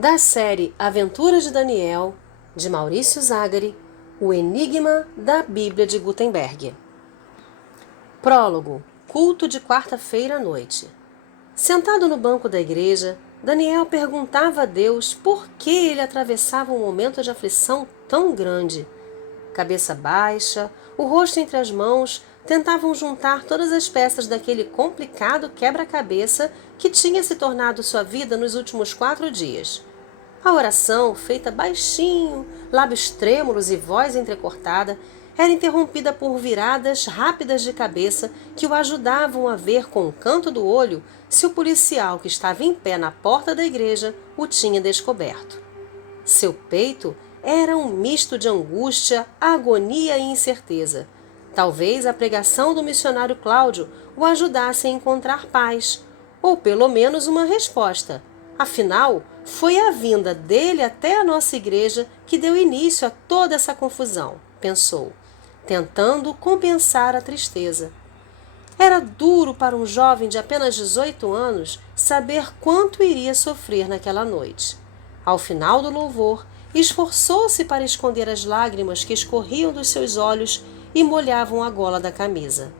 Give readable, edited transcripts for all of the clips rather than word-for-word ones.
Da série Aventuras de Daniel, de Maurício Zagari, O Enigma da Bíblia de Gutenberg. Prólogo. Culto de quarta-feira à noite. Sentado no banco da igreja, Daniel perguntava a Deus por que ele atravessava um momento de aflição tão grande. Cabeça baixa, o rosto entre as mãos, tentavam juntar todas as peças daquele complicado quebra-cabeça que tinha se tornado sua vida nos últimos 4 dias. A oração, feita baixinho, lábios trêmulos e voz entrecortada, era interrompida por viradas rápidas de cabeça que o ajudavam a ver com o canto do olho se o policial que estava em pé na porta da igreja o tinha descoberto. Seu peito era um misto de angústia, agonia e incerteza. Talvez a pregação do missionário Cláudio o ajudasse a encontrar paz, ou pelo menos uma resposta. Afinal, foi a vinda dele até a nossa igreja que deu início a toda essa confusão, pensou, tentando compensar a tristeza. Era duro para um jovem de apenas 18 anos saber quanto iria sofrer naquela noite. Ao final do louvor, esforçou-se para esconder as lágrimas que escorriam dos seus olhos e molhavam a gola da camisa.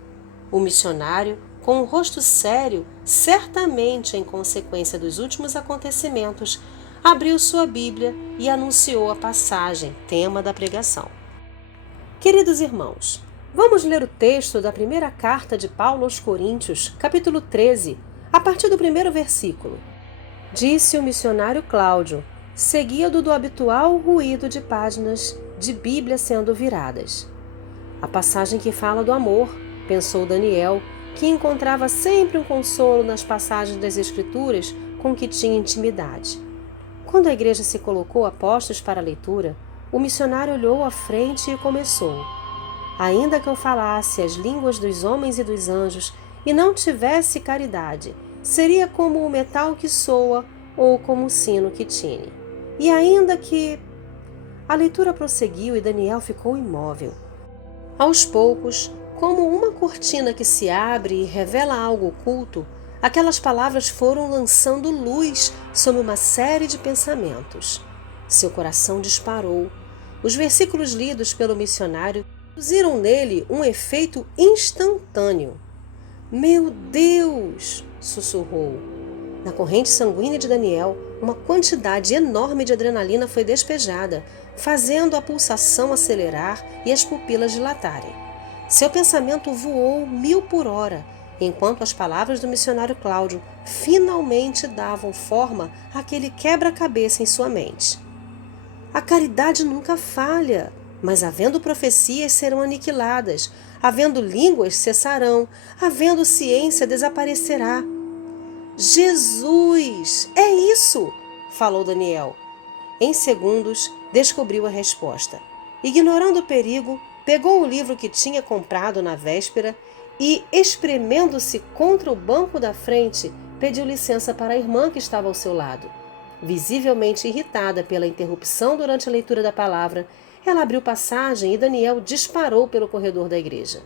O missionário, com um rosto sério, certamente em consequência dos últimos acontecimentos, abriu sua Bíblia e anunciou a passagem, tema da pregação. Queridos irmãos, vamos ler o texto da primeira carta de Paulo aos Coríntios, capítulo 13, a partir do primeiro versículo. Disse o missionário Cláudio, seguido do habitual ruído de páginas de Bíblia sendo viradas. A passagem que fala do amor, pensou Daniel, que encontrava sempre um consolo nas passagens das Escrituras com que tinha intimidade. Quando a igreja se colocou a postos para a leitura, o missionário olhou à frente e começou. Ainda que eu falasse as línguas dos homens e dos anjos e não tivesse caridade, seria como o metal que soa ou como o sino que tine. E ainda que... A leitura prosseguiu e Daniel ficou imóvel. Aos poucos, como uma cortina que se abre e revela algo oculto, aquelas palavras foram lançando luz sobre uma série de pensamentos. Seu coração disparou. Os versículos lidos pelo missionário produziram nele um efeito instantâneo. Meu Deus! Sussurrou. Na corrente sanguínea de Daniel, uma quantidade enorme de adrenalina foi despejada, fazendo a pulsação acelerar e as pupilas dilatarem. Seu pensamento voou 1000 por hora, enquanto as palavras do missionário Cláudio finalmente davam forma àquele quebra-cabeça em sua mente. A caridade nunca falha, mas havendo profecias serão aniquiladas, havendo línguas cessarão, havendo ciência desaparecerá. Jesus! É isso! Falou Daniel. Em segundos, descobriu a resposta. Ignorando o perigo, pegou o livro que tinha comprado na véspera e, espremendo-se contra o banco da frente, pediu licença para a irmã que estava ao seu lado. Visivelmente irritada pela interrupção durante a leitura da palavra, ela abriu passagem e Daniel disparou pelo corredor da igreja.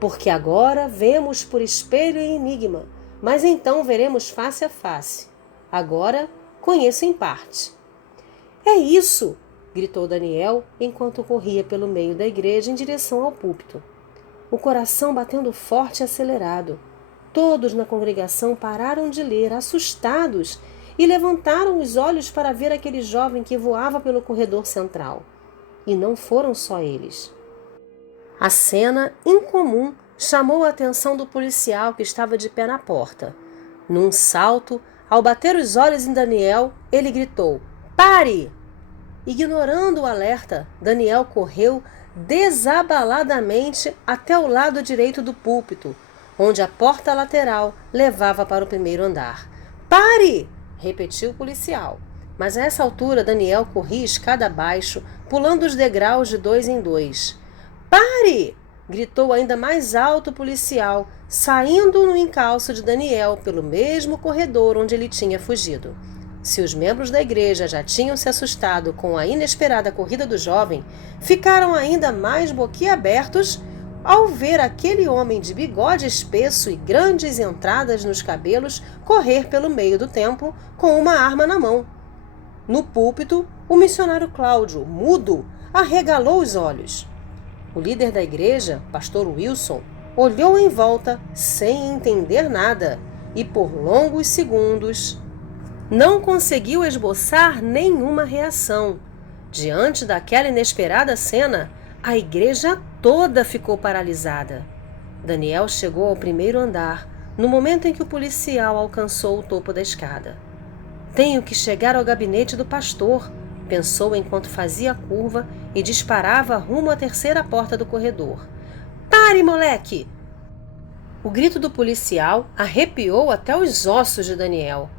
Porque agora vemos por espelho e enigma, mas então veremos face a face. Agora conheço em parte. É isso! Gritou Daniel enquanto corria pelo meio da igreja em direção ao púlpito. O coração batendo forte e acelerado. Todos na congregação pararam de ler, assustados, e levantaram os olhos para ver aquele jovem que voava pelo corredor central. E não foram só eles. A cena incomum chamou a atenção do policial que estava de pé na porta. Num salto, ao bater os olhos em Daniel, ele gritou: "Pare!" Ignorando o alerta, Daniel correu desabaladamente até o lado direito do púlpito, onde a porta lateral levava para o primeiro andar. "Pare!" repetiu o policial. Mas a essa altura Daniel corria escada abaixo, pulando os degraus de 2 em 2. "Pare!" gritou ainda mais alto o policial, saindo no encalço de Daniel pelo mesmo corredor onde ele tinha fugido. Se os membros da igreja já tinham se assustado com a inesperada corrida do jovem, ficaram ainda mais boquiabertos ao ver aquele homem de bigode espesso e grandes entradas nos cabelos correr pelo meio do templo com uma arma na mão. No púlpito, o missionário Cláudio, mudo, arregalou os olhos. O líder da igreja, pastor Wilson, olhou em volta sem entender nada e por longos segundos não conseguiu esboçar nenhuma reação. Diante daquela inesperada cena, a igreja toda ficou paralisada. Daniel chegou ao primeiro andar, no momento em que o policial alcançou o topo da escada. Tenho que chegar ao gabinete do pastor, pensou enquanto fazia a curva e disparava rumo à terceira porta do corredor. Pare, moleque! O grito do policial arrepiou até os ossos de Daniel.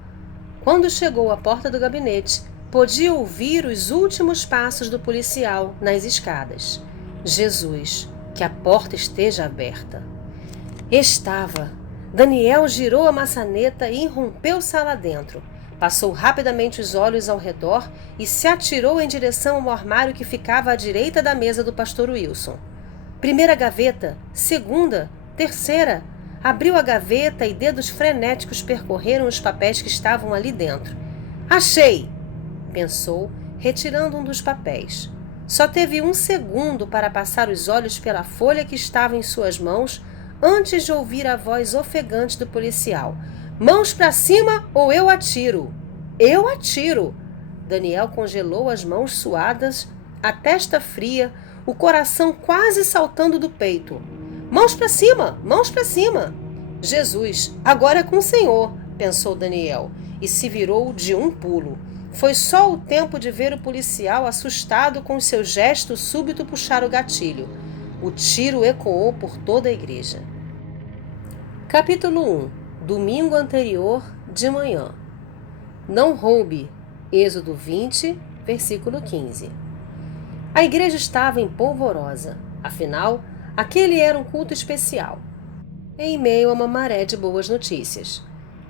Quando chegou à porta do gabinete, podia ouvir os últimos passos do policial nas escadas. Jesus, que a porta esteja aberta. Estava. Daniel girou a maçaneta e irrompeu-se lá dentro. Passou rapidamente os olhos ao redor e se atirou em direção ao armário que ficava à direita da mesa do pastor Wilson. Primeira gaveta, segunda, terceira. Abriu a gaveta e dedos frenéticos percorreram os papéis que estavam ali dentro. Achei! Pensou, retirando um dos papéis. Só teve um segundo para passar os olhos pela folha que estava em suas mãos antes de ouvir a voz ofegante do policial. Mãos para cima ou eu atiro! Eu atiro! Daniel congelou as mãos suadas, a testa fria, o coração quase saltando do peito. Mãos para cima! Mãos para cima! Jesus, agora é com o Senhor, pensou Daniel, e se virou de um pulo. Foi só o tempo de ver o policial assustado com seu gesto súbito puxar o gatilho. O tiro ecoou por toda a igreja. Capítulo 1. Domingo anterior, de manhã. Não roube. Êxodo 20, versículo 15. A igreja estava em polvorosa. Afinal, aquele era um culto especial, em meio a uma maré de boas notícias.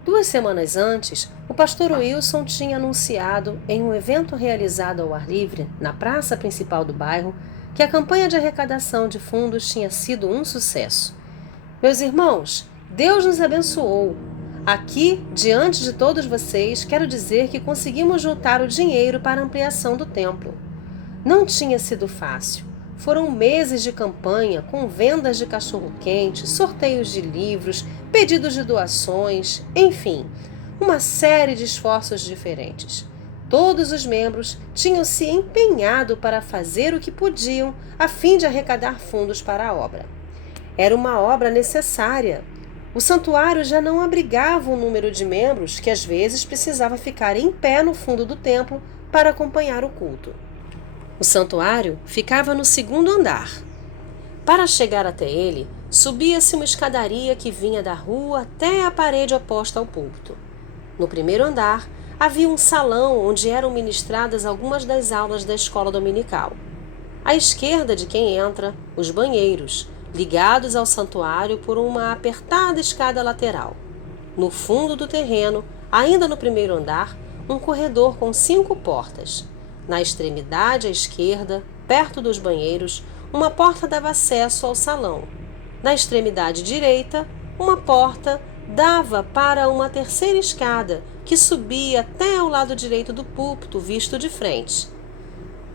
2 semanas antes, o pastor Wilson tinha anunciado, em um evento realizado ao ar livre, na praça principal do bairro, que a campanha de arrecadação de fundos tinha sido um sucesso. Meus irmãos, Deus nos abençoou. Aqui, diante de todos vocês, quero dizer que conseguimos juntar o dinheiro para a ampliação do templo. Não tinha sido fácil. Foram meses de campanha, com vendas de cachorro-quente, sorteios de livros, pedidos de doações, enfim, uma série de esforços diferentes. Todos os membros tinham se empenhado para fazer o que podiam a fim de arrecadar fundos para a obra. Era uma obra necessária. O santuário já não abrigava o número de membros que às vezes precisava ficar em pé no fundo do templo para acompanhar o culto. O santuário ficava no 2º andar. Para chegar até ele, subia-se uma escadaria que vinha da rua até a parede oposta ao púlpito. No 1º andar, havia um salão onde eram ministradas algumas das aulas da escola dominical. À esquerda de quem entra, os banheiros, ligados ao santuário por uma apertada escada lateral. No fundo do terreno, ainda no 1º andar, um corredor com 5 portas. Na extremidade à esquerda, perto dos banheiros, uma porta dava acesso ao salão. Na extremidade direita, uma porta dava para uma terceira escada que subia até ao lado direito do púlpito, visto de frente.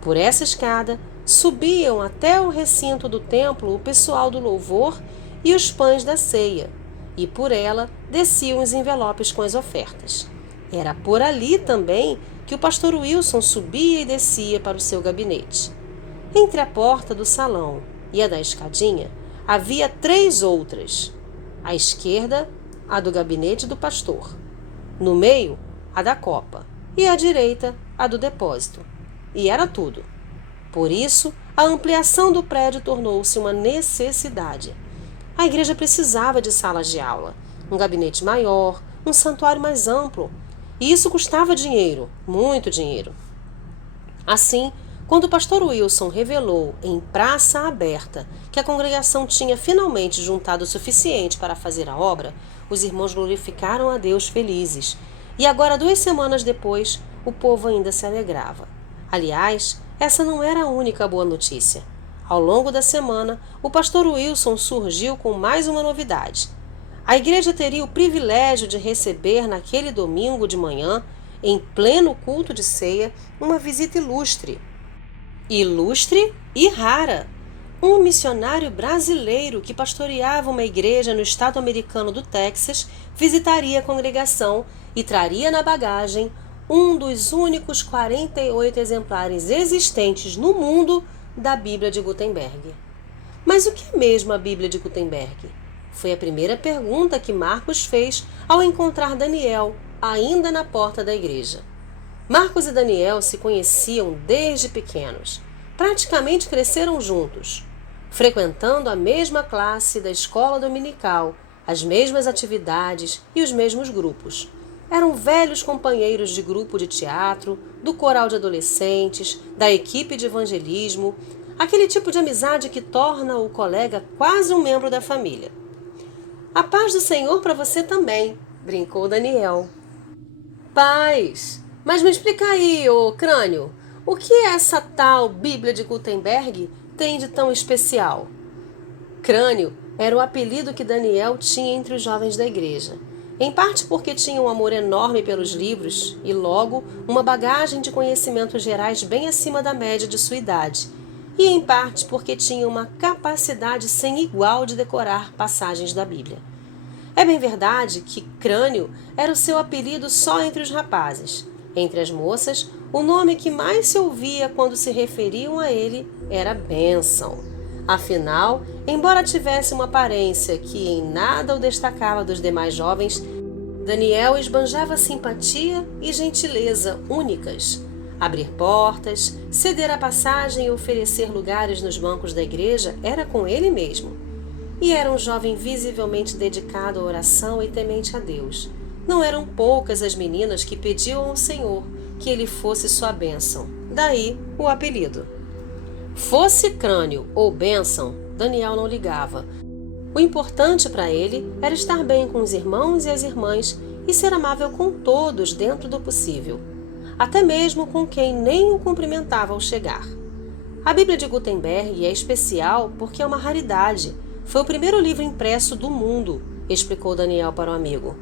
Por essa escada, subiam até o recinto do templo o pessoal do louvor e os pães da ceia, e por ela desciam os envelopes com as ofertas. Era por ali também que o pastor Wilson subia e descia para o seu gabinete. Entre a porta do salão e a da escadinha, havia 3 outras. À esquerda, a do gabinete do pastor. No meio, a da copa. E à direita, a do depósito. E era tudo. Por isso, a ampliação do prédio tornou-se uma necessidade. A igreja precisava de salas de aula, um gabinete maior, um santuário mais amplo. E isso custava dinheiro, muito dinheiro. Assim, quando o pastor Wilson revelou em praça aberta que a congregação tinha finalmente juntado o suficiente para fazer a obra, os irmãos glorificaram a Deus felizes. E agora, 2 semanas depois, o povo ainda se alegrava. Aliás, essa não era a única boa notícia. Ao longo da semana, o pastor Wilson surgiu com mais uma novidade. A igreja teria o privilégio de receber naquele domingo de manhã, em pleno culto de ceia, uma visita ilustre. Ilustre e rara. Um missionário brasileiro que pastoreava uma igreja no estado americano do Texas visitaria a congregação e traria na bagagem um dos únicos 48 exemplares existentes no mundo da Bíblia de Gutenberg. Mas o que é mesmo a Bíblia de Gutenberg? Foi a primeira pergunta que Marcos fez ao encontrar Daniel, ainda na porta da igreja. Marcos e Daniel se conheciam desde pequenos. Praticamente cresceram juntos, frequentando a mesma classe da escola dominical, as mesmas atividades e os mesmos grupos. Eram velhos companheiros de grupo de teatro, do coral de adolescentes, da equipe de evangelismo, aquele tipo de amizade que torna o colega quase um membro da família. A paz do Senhor para você também, brincou Daniel. Paz! Mas me explica aí, ô crânio, o que essa tal Bíblia de Gutenberg tem de tão especial? Crânio era o apelido que Daniel tinha entre os jovens da igreja, em parte porque tinha um amor enorme pelos livros e, logo, uma bagagem de conhecimentos gerais bem acima da média de sua idade, e em parte porque tinha uma capacidade sem igual de decorar passagens da Bíblia. É bem verdade que Crânio era o seu apelido só entre os rapazes. Entre as moças, o nome que mais se ouvia quando se referiam a ele era Bênção. Afinal, embora tivesse uma aparência que em nada o destacava dos demais jovens, Daniel esbanjava simpatia e gentileza únicas. Abrir portas, ceder a passagem e oferecer lugares nos bancos da igreja era com ele mesmo. E era um jovem visivelmente dedicado à oração e temente a Deus. Não eram poucas as meninas que pediam ao Senhor que ele fosse sua bênção. Daí o apelido. Fosse Crânio ou Bênção, Daniel não ligava. O importante para ele era estar bem com os irmãos e as irmãs e ser amável com todos dentro do possível, até mesmo com quem nem o cumprimentava ao chegar. A Bíblia de Gutenberg é especial porque é uma raridade. Foi o primeiro livro impresso do mundo, explicou Daniel para o amigo.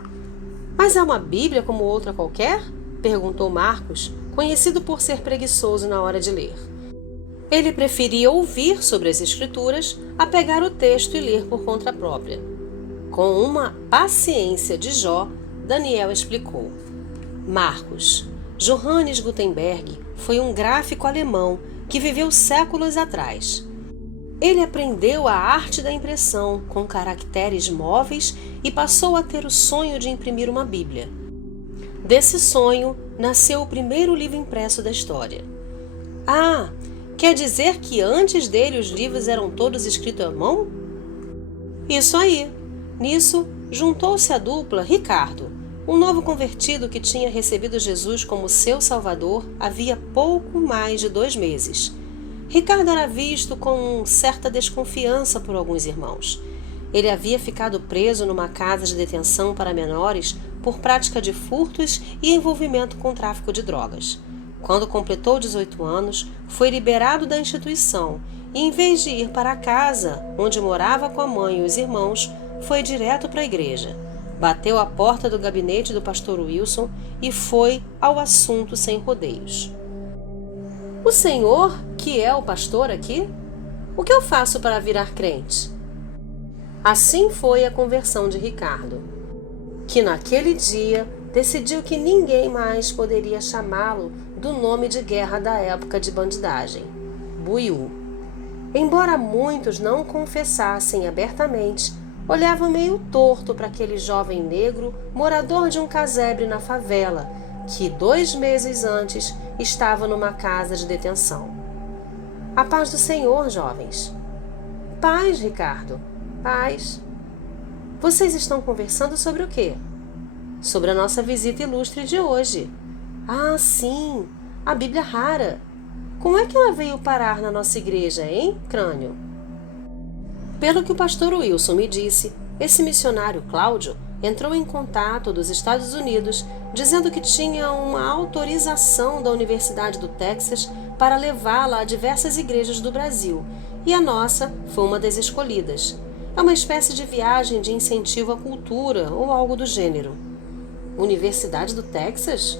Mas é uma Bíblia como outra qualquer? Perguntou Marcos, conhecido por ser preguiçoso na hora de ler. Ele preferia ouvir sobre as Escrituras a pegar o texto e ler por conta própria. Com uma paciência de Jó, Daniel explicou. Marcos, Johannes Gutenberg foi um gráfico alemão que viveu séculos atrás. Ele aprendeu a arte da impressão com caracteres móveis e passou a ter o sonho de imprimir uma Bíblia. Desse sonho nasceu o primeiro livro impresso da história. Ah, quer dizer que antes dele os livros eram todos escritos à mão? Isso aí. Nisso, juntou-se a dupla Ricardo, um novo convertido que tinha recebido Jesus como seu Salvador havia pouco mais de 2 meses. Ricardo era visto com certa desconfiança por alguns irmãos. Ele havia ficado preso numa casa de detenção para menores por prática de furtos e envolvimento com tráfico de drogas. Quando completou 18 anos, foi liberado da instituição e, em vez de ir para a casa, onde morava com a mãe e os irmãos, foi direto para a igreja. Bateu à porta do gabinete do pastor Wilson e foi ao assunto sem rodeios. O senhor, que é o pastor aqui? O que eu faço para virar crente? Assim foi a conversão de Ricardo, que naquele dia decidiu que ninguém mais poderia chamá-lo do nome de guerra da época de bandidagem, Buiú. Embora muitos não confessassem abertamente, olhavam meio torto para aquele jovem negro morador de um casebre na favela, que 2 meses antes estava numa casa de detenção. A paz do Senhor, jovens. Paz, Ricardo. Paz. Vocês estão conversando sobre o quê? Sobre a nossa visita ilustre de hoje. Ah, sim, a Bíblia rara. Como é que ela veio parar na nossa igreja, hein, Crânio? Pelo que o pastor Wilson me disse, esse missionário Cláudio entrou em contato dos Estados Unidos dizendo que tinha uma autorização da Universidade do Texas para levá-la a diversas igrejas do Brasil, e a nossa foi uma das escolhidas. É uma espécie de viagem de incentivo à cultura ou algo do gênero. Universidade do Texas?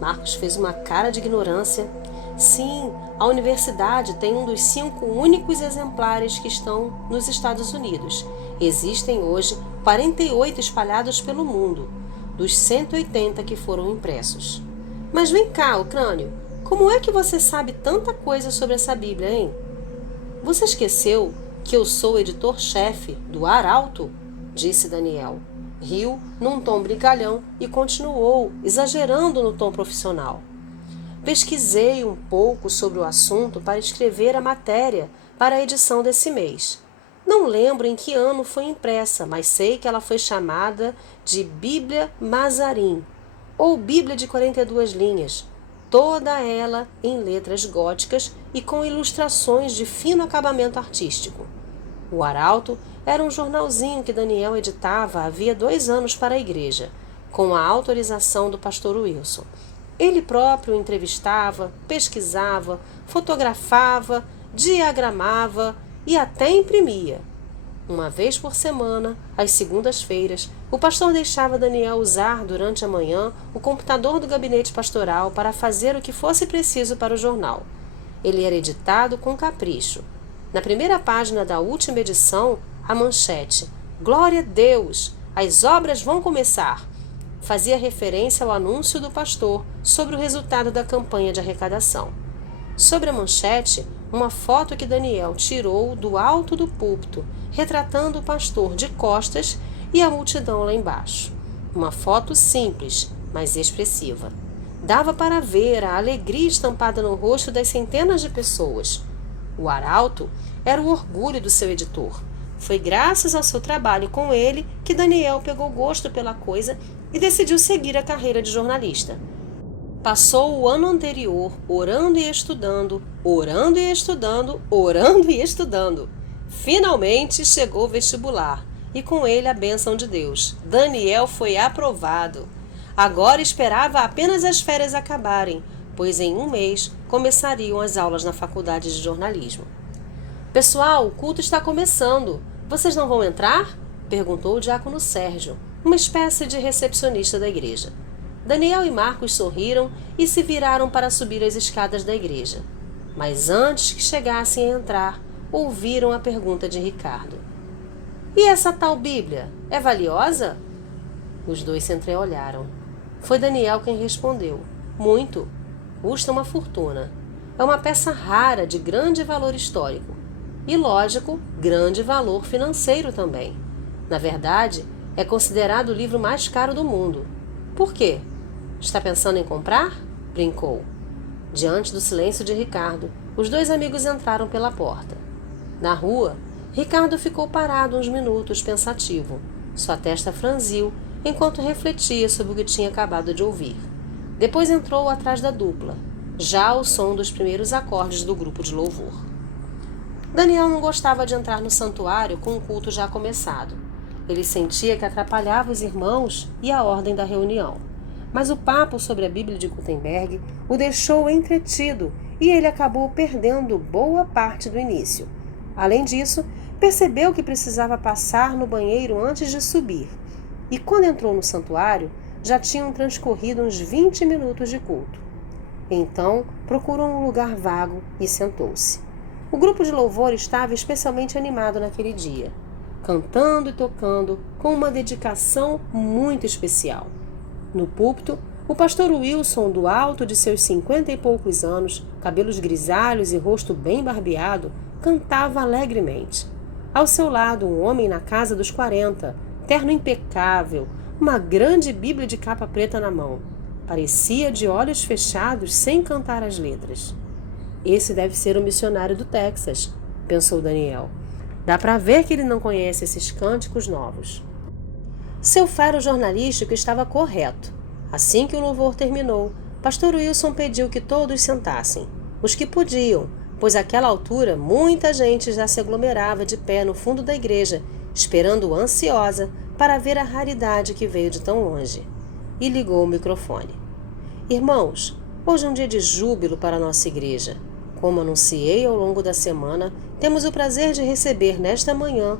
Marcos fez uma cara de ignorância. Sim, a universidade tem um dos 5 únicos exemplares que estão nos Estados Unidos. Existem hoje 48 espalhados pelo mundo, dos 180 que foram impressos. Mas vem cá, o crânio, como é que você sabe tanta coisa sobre essa Bíblia, hein? Você esqueceu que eu sou editor-chefe do Arauto? Disse Daniel. Riu num tom brincalhão e continuou, exagerando no tom profissional. Pesquisei um pouco sobre o assunto para escrever a matéria para a edição desse mês. Não lembro em que ano foi impressa, mas sei que ela foi chamada de Bíblia Mazarim, ou Bíblia de 42 linhas, toda ela em letras góticas e com ilustrações de fino acabamento artístico. O Arauto era um jornalzinho que Daniel editava havia 2 anos para a igreja, com a autorização do pastor Wilson. Ele próprio entrevistava, pesquisava, fotografava, diagramava e até imprimia. Uma vez por semana, às segundas-feiras, o pastor deixava Daniel usar durante a manhã o computador do gabinete pastoral para fazer o que fosse preciso para o jornal. Ele era editado com capricho. Na primeira página da última edição, a manchete "Glória a Deus! As obras vão começar!" fazia referência ao anúncio do pastor sobre o resultado da campanha de arrecadação. Sobre a manchete, uma foto que Daniel tirou do alto do púlpito, retratando o pastor de costas e a multidão lá embaixo. Uma foto simples, mas expressiva. Dava para ver a alegria estampada no rosto das centenas de pessoas. O Arauto era o orgulho do seu editor. Foi graças ao seu trabalho com ele que Daniel pegou gosto pela coisa e decidiu seguir a carreira de jornalista. Passou o ano anterior orando e estudando, orando e estudando, orando e estudando. Finalmente chegou o vestibular e com ele a bênção de Deus. Daniel foi aprovado. Agora esperava apenas as férias acabarem, pois em 1 mês começariam as aulas na faculdade de jornalismo. Pessoal, o culto está começando. Vocês não vão entrar? Perguntou o diácono Sérgio, uma espécie de recepcionista da igreja. Daniel e Marcos sorriram e se viraram para subir as escadas da igreja. Mas antes que chegassem a entrar, ouviram a pergunta de Ricardo. E essa tal Bíblia, é valiosa? Os dois se entreolharam. Foi Daniel quem respondeu. Muito. Custa uma fortuna. É uma peça rara de grande valor histórico. E, lógico, grande valor financeiro também. Na verdade, é considerado o livro mais caro do mundo. Por quê? Está pensando em comprar? Brincou. Diante do silêncio de Ricardo, os 2 amigos entraram pela porta. Na rua, Ricardo ficou parado uns minutos, pensativo. Sua testa franziu, enquanto refletia sobre o que tinha acabado de ouvir. Depois entrou atrás da dupla, já ao som dos primeiros acordes do grupo de louvor. Daniel não gostava de entrar no santuário com o culto já começado. Ele sentia que atrapalhava os irmãos e a ordem da reunião. Mas o papo sobre a Bíblia de Gutenberg o deixou entretido e ele acabou perdendo boa parte do início. Além disso, percebeu que precisava passar no banheiro antes de subir. E quando entrou no santuário, já tinham transcorrido uns 20 minutos de culto. Então, procurou um lugar vago e sentou-se. O grupo de louvor estava especialmente animado naquele dia, cantando e tocando com uma dedicação muito especial. No púlpito, o pastor Wilson, do alto de seus 50 e poucos anos, cabelos grisalhos e rosto bem barbeado, cantava alegremente. Ao seu lado, um homem na casa dos 40, terno impecável, uma grande Bíblia de capa preta na mão. Parecia de olhos fechados, sem cantar as letras. Esse deve ser o missionário do Texas, pensou Daniel. Dá para ver que ele não conhece esses cânticos novos. Seu faro jornalístico estava correto. Assim que o louvor terminou, pastor Wilson pediu que todos sentassem, os que podiam, pois àquela altura muita gente já se aglomerava de pé no fundo da igreja, esperando ansiosa para ver a raridade que veio de tão longe. E ligou o microfone. Irmãos, hoje é um dia de júbilo para a nossa igreja. Como anunciei ao longo da semana, temos o prazer de receber nesta manhã,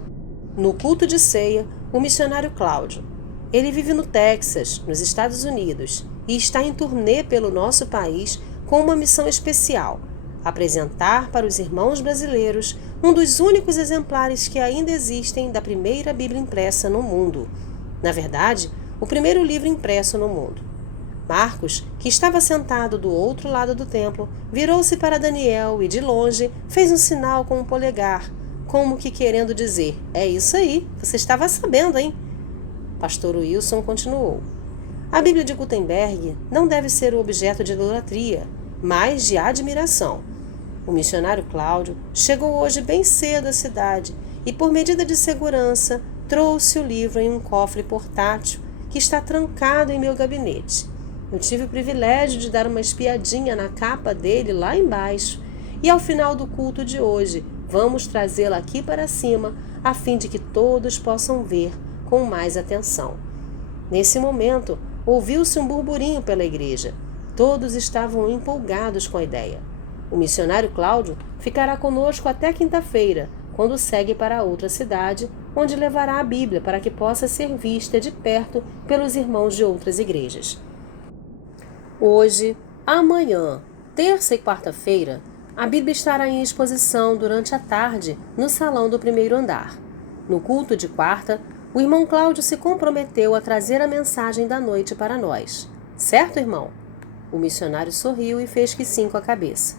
no culto de ceia, o missionário Cláudio. Ele vive no Texas, nos Estados Unidos, e está em turnê pelo nosso país com uma missão especial: apresentar para os irmãos brasileiros um dos únicos exemplares que ainda existem da primeira Bíblia impressa no mundo. Na verdade, o primeiro livro impresso no mundo. Marcos, que estava sentado do outro lado do templo, virou-se para Daniel e, de longe, fez um sinal com o polegar, como que querendo dizer: é isso aí, você estava sabendo, hein? Pastor Wilson continuou: a Bíblia de Gutenberg não deve ser o objeto de idolatria, mas de admiração. O missionário Cláudio chegou hoje bem cedo à cidade e, por medida de segurança, trouxe o livro em um cofre portátil que está trancado em meu gabinete. Eu tive o privilégio de dar uma espiadinha na capa dele lá embaixo e, ao final do culto de hoje, vamos trazê-la aqui para cima a fim de que todos possam ver com mais atenção. Nesse momento, ouviu-se um burburinho pela igreja. Todos estavam empolgados com a ideia. O missionário Cláudio ficará conosco até quinta-feira, quando segue para outra cidade, onde levará a Bíblia para que possa ser vista de perto pelos irmãos de outras igrejas. Hoje, amanhã, terça e quarta-feira, a Bíblia estará em exposição durante a tarde no salão do primeiro andar. No culto de quarta, o irmão Cláudio se comprometeu a trazer a mensagem da noite para nós. Certo, irmão? O missionário sorriu e fez que sim com a cabeça.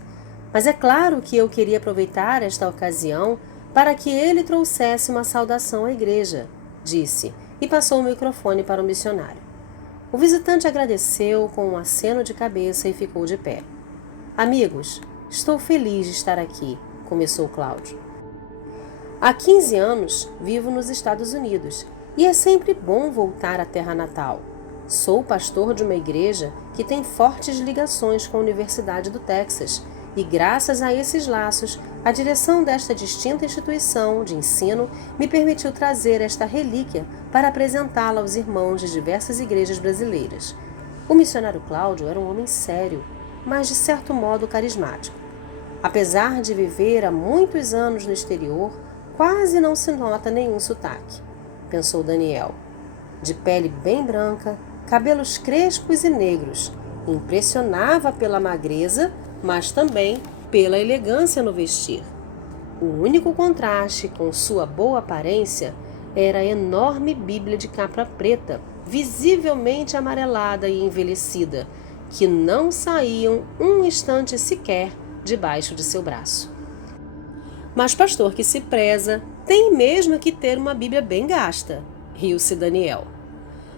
Mas é claro que eu queria aproveitar esta ocasião para que ele trouxesse uma saudação à igreja, disse, e passou o microfone para o missionário. O visitante agradeceu com um aceno de cabeça e ficou de pé. Amigos, estou feliz de estar aqui, começou Cláudio. Há 15 anos vivo nos Estados Unidos e é sempre bom voltar à terra natal. Sou pastor de uma igreja que tem fortes ligações com a Universidade do Texas e, graças a esses laços, a direção desta distinta instituição de ensino me permitiu trazer esta relíquia para apresentá-la aos irmãos de diversas igrejas brasileiras. O missionário Cláudio era um homem sério, mas de certo modo carismático. Apesar de viver há muitos anos no exterior, quase não se nota nenhum sotaque, pensou Daniel. De pele bem branca, cabelos crespos e negros, impressionava pela magreza, mas também pela elegância no vestir. O único contraste com sua boa aparência era a enorme Bíblia de capa preta, visivelmente amarelada e envelhecida, que não saíam um instante sequer debaixo de seu braço. Mas pastor que se preza tem mesmo que ter uma Bíblia bem gasta, riu-se Daniel.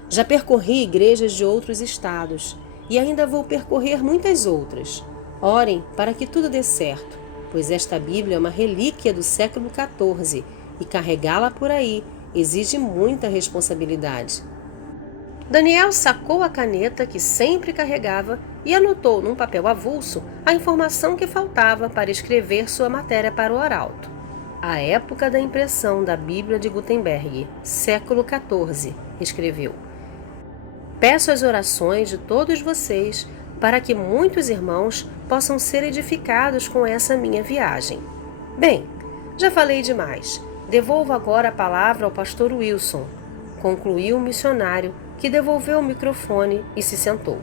Já percorri igrejas de outros estados e ainda vou percorrer muitas outras. Orem para que tudo dê certo, pois esta Bíblia é uma relíquia do século XIV e carregá-la por aí exige muita responsabilidade. Daniel sacou a caneta que sempre carregava e anotou num papel avulso a informação que faltava para escrever sua matéria para o Arauto. A época da impressão da Bíblia de Gutenberg, século XIV, escreveu. Peço as orações de todos vocês para que muitos irmãos possam ser edificados com essa minha viagem. Bem, já falei demais. Devolvo agora a palavra ao pastor Wilson, concluiu o missionário, que devolveu o microfone e se sentou.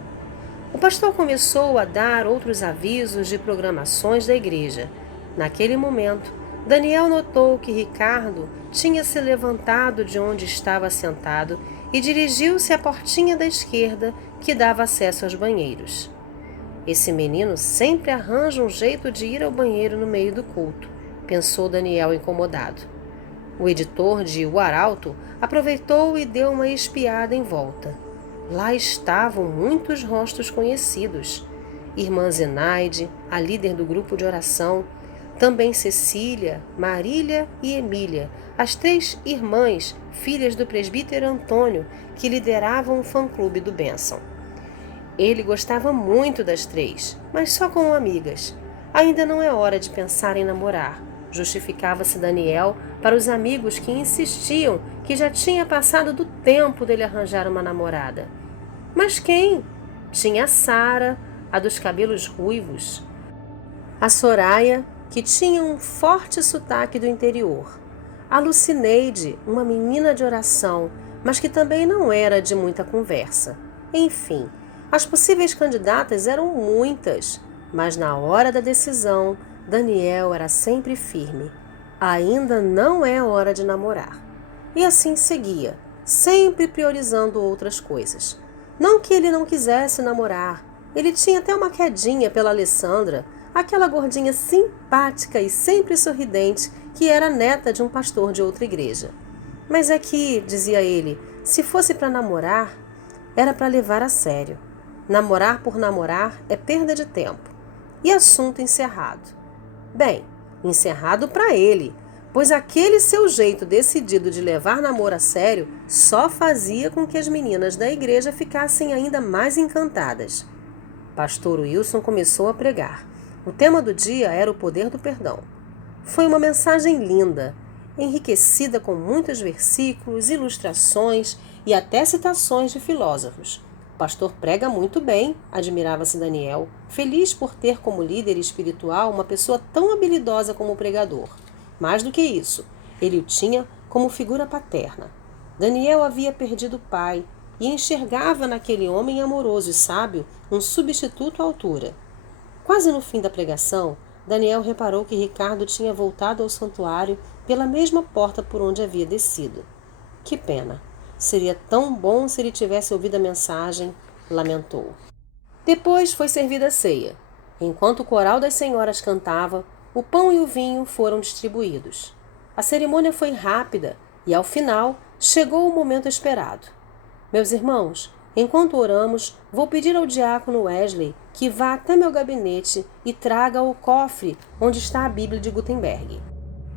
O pastor começou a dar outros avisos de programações da igreja. Naquele momento, Daniel notou que Ricardo tinha se levantado de onde estava sentado e dirigiu-se à portinha da esquerda que dava acesso aos banheiros. Esse menino sempre arranja um jeito de ir ao banheiro no meio do culto, pensou Daniel incomodado. O editor de O Arauto aproveitou e deu uma espiada em volta. Lá estavam muitos rostos conhecidos. Irmã Zenaide, a líder do grupo de oração, também Cecília, Marília e Emília, as 3 irmãs, filhas do presbítero Antônio, que lideravam o fã-clube do Benção. Ele gostava muito das 3, mas só como amigas. Ainda não é hora de pensar em namorar, justificava-se Daniel para os amigos que insistiam que já tinha passado do tempo dele arranjar uma namorada. Mas quem? Tinha a Sara, a dos cabelos ruivos, a Soraya, que tinha um forte sotaque do interior, a Lucineide, uma menina de oração, mas que também não era de muita conversa. Enfim, As possíveis candidatas eram muitas, mas na hora da decisão, Daniel era sempre firme. Ainda não é hora de namorar. E assim seguia, sempre priorizando outras coisas. Não que ele não quisesse namorar, ele tinha até uma quedinha pela Alessandra, aquela gordinha simpática e sempre sorridente que era neta de um pastor de outra igreja. Mas é que, dizia ele, se fosse para namorar, era para levar a sério. Namorar por namorar é perda de tempo. E assunto encerrado. Bem, encerrado para ele, pois aquele seu jeito decidido de levar namoro a sério só fazia com que as meninas da igreja ficassem ainda mais encantadas. Pastor Wilson começou a pregar. O tema do dia era o poder do perdão. Foi uma mensagem linda, enriquecida com muitos versículos, ilustrações e até citações de filósofos. O pastor prega muito bem, admirava-se Daniel, feliz por ter como líder espiritual uma pessoa tão habilidosa como o pregador. Mais do que isso, ele o tinha como figura paterna. Daniel havia perdido o pai e enxergava naquele homem amoroso e sábio um substituto à altura. Quase no fim da pregação, Daniel reparou que Ricardo tinha voltado ao santuário pela mesma porta por onde havia descido. Que pena! Seria tão bom se ele tivesse ouvido a mensagem, lamentou. Depois foi servida a ceia. Enquanto o coral das senhoras cantava, o pão e o vinho foram distribuídos. A cerimônia foi rápida e, ao final, chegou o momento esperado. Meus irmãos, enquanto oramos, vou pedir ao diácono Wesley que vá até meu gabinete e traga o cofre onde está a Bíblia de Gutenberg.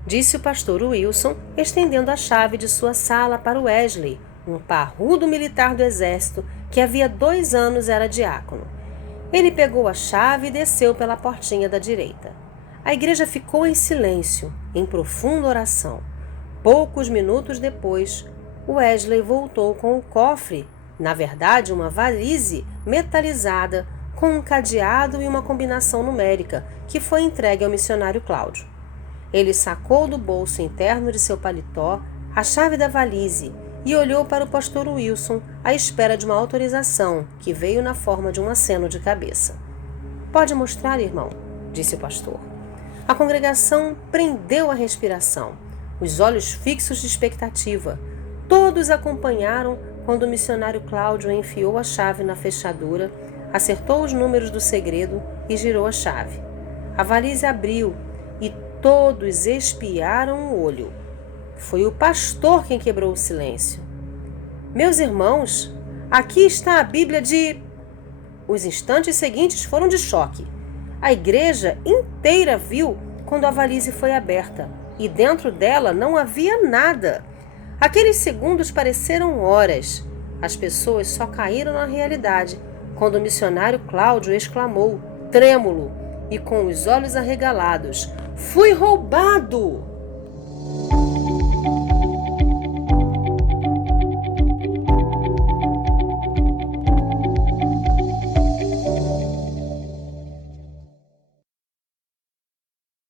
Disse o pastor Wilson, estendendo a chave de sua sala para Wesley, um parrudo militar do exército que havia 2 anos era diácono. Ele pegou a chave e desceu pela portinha da direita. A igreja ficou em silêncio, em profunda oração. Poucos minutos depois, Wesley voltou com o cofre, na verdade uma valise metalizada com um cadeado e uma combinação numérica que foi entregue ao missionário Cláudio. Ele sacou do bolso interno de seu paletó a chave da valise e olhou para o pastor Wilson à espera de uma autorização que veio na forma de um aceno de cabeça. Pode mostrar, irmão, disse o pastor. A congregação prendeu a respiração, os olhos fixos de expectativa. Todos acompanharam quando o missionário Cláudio enfiou a chave na fechadura, acertou os números do segredo e girou a chave. A valise abriu e todos espiaram o olho. Foi o pastor quem quebrou o silêncio. Meus irmãos, aqui está a Bíblia de... Os instantes seguintes foram de choque. A igreja inteira viu quando a valise foi aberta e dentro dela não havia nada. Aqueles segundos pareceram horas. As pessoas só caíram na realidade quando o missionário Cláudio exclamou, trêmulo e com os olhos arregalados: "Fui roubado!"